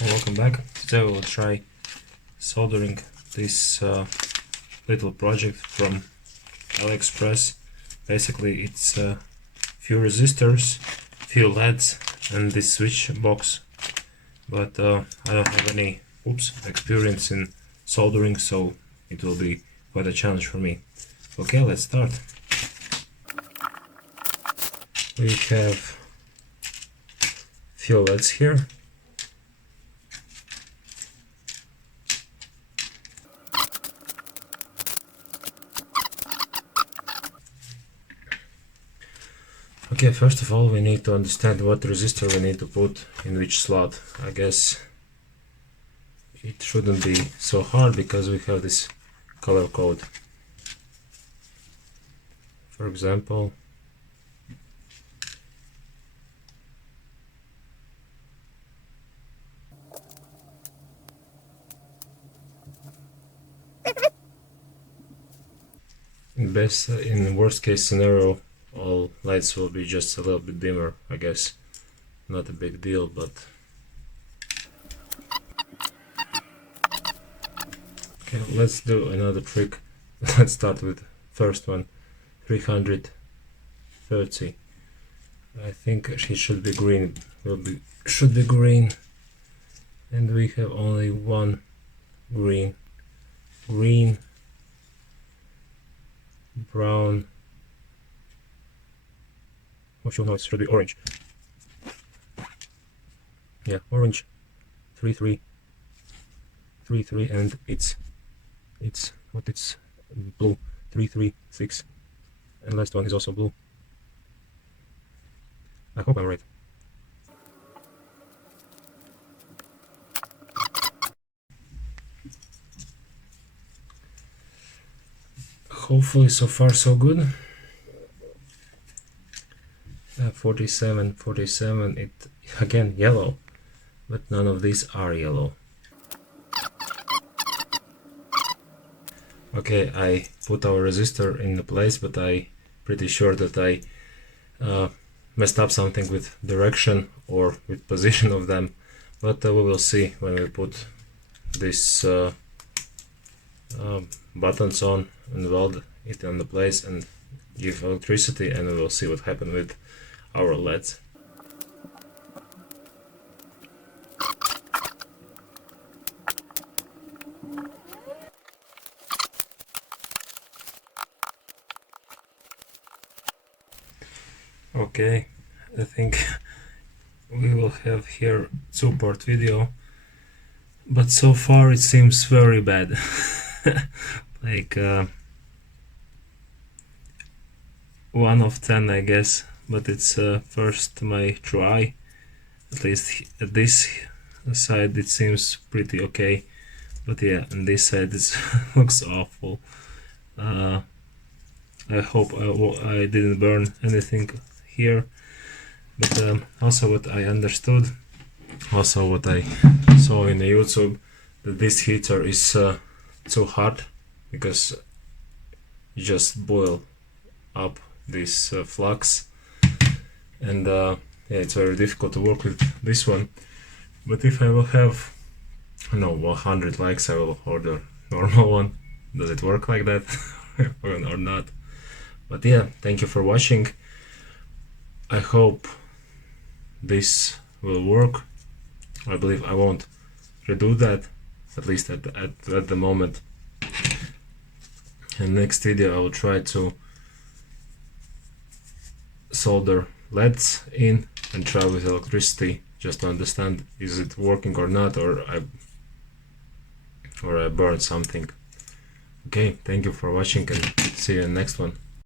Welcome back. Today we will try soldering this little project from AliExpress. Basically it's a few resistors, few LEDs and this switch box, but I don't have any experience in soldering, so it will be quite a challenge for me. Okay, let's start. We have few LEDs here. Okay, first of all we need to understand what resistor we need to put in which slot. I guess it shouldn't be so hard because we have this color code. For example, in worst case scenario, all lights will be just a little bit dimmer, I guess. Not a big deal, but okay, let's do another trick. Let's start with first one, 330. I think it should be green. Should be green, and we have only one green, brown. Oh, no, it should be orange. Yeah, orange. 3 3 3, and it's blue. 3 3 6, and last one is also blue. I hope I'm right. Hopefully so far so good. 47, it again yellow, but none of these are yellow. Okay, I put our resistor in the place, but I pretty sure that I messed up something with direction or with position of them, but we will see when we put this buttons on and weld it on the place and give electricity, and we will see what happened with our LEDs. Okay, I think we will have here two-part video, but so far it seems very bad. Like 1 of 10, I guess, but it's first my try. At least at this side it seems pretty okay, but yeah, on this side it looks awful. I hope I didn't burn anything here, but also what I understood, also what I saw in the YouTube, that this heater is too hot because you just boil up this flux, and yeah, it's very difficult to work with this one. But if I will have 100 likes, I will order normal one. Does it work like that or not? But yeah, thank you for watching. I hope this will work. I believe I won't redo that, at least at the moment. And next video I will try to solder LEDs in and try with electricity, just to understand is it working or not, or I burned something. Okay, thank you for watching and see you in the next one.